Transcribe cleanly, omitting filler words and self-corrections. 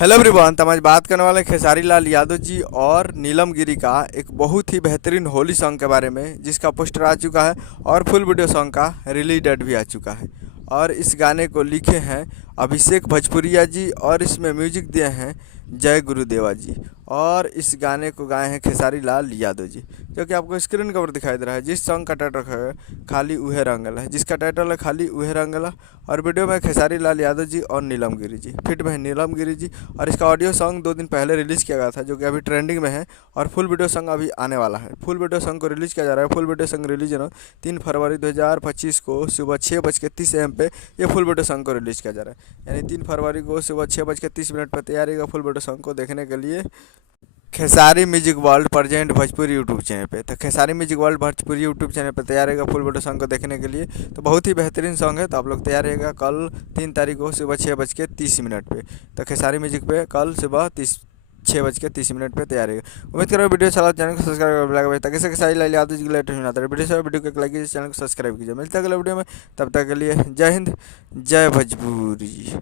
Hello everyone. तो हम आज बात करने वाले हैं खेसारी लाल यादव जी और नीलम गिरी का एक बहुत ही बेहतरीन होली सॉन्ग के बारे में, जिसका पोस्टर आ चुका है और फुल वीडियो सॉन्ग का रिलीज डेट भी आ चुका है। और इस गाने को लिखे हैं अभिषेक भोजपुरिया जी और इसमें म्यूजिक दिए हैं जय गुरुदेवा जी। और इस गाने को गाए हैं खेसारी लाल यादव जी, जो कि आपको स्क्रीन कवर दिखाई दे रहा है। जिस सॉन्ग का टाइटल है खाली उहे रंगल है, जिसका टाइटल है खाली उहे रंगल है। और वीडियो में खेसारी लाल यादव जी और नीलम गिरी जी, फिट में है नीलम गिरी जी। और इसका ऑडियो सॉन्ग 2 दिन पहले रिलीज़ किया गया था, जो कि अभी ट्रेंडिंग में है। और फुल वीडियो सॉन्ग अभी आने वाला है। फुल वीडियो सॉन्ग को रिलीज़ किया जा रहा है। फुल वीडियो सॉन्ग रिलीज है 3 फरवरी 2025 को सुबह 6:30 AM पे ये फुल वीडियो सॉन्ग को रिलीज़ किया जा रहा है। यानी 3 फरवरी को सुबह 6:30 पर तैयारी का फुल वीडियो सॉन्ग को देखने के लिए Khesari music world present Bhojpuri YouTube channel पे। तो Khesari music world Bhojpuri YouTube channel पे तैयार रहेगा फुल वीडियो सॉन्ग को देखने के लिए। तो बहुत ही बेहतरीन सॉन्ग है, तो आप लोग तैयार रहेगा कल 3 तारीख को सुबह 6:30 पे। तो खेसारी म्यूजिक पे कल सुबह 6:30 पे तैयार रहेगा। उम्मीद करो वीडियो चला, चैनल को सब्सक्राइब कर ताकि से खेसारी लाल यादव जी की लेटेस्ट मिलता है वीडियो को लाइक कीजिए, चैनल को सब्सक्राइब कीजिए। मिलता है अगले वीडियो में, तब तक के लिए जय हिंद, जय भोजपुरी।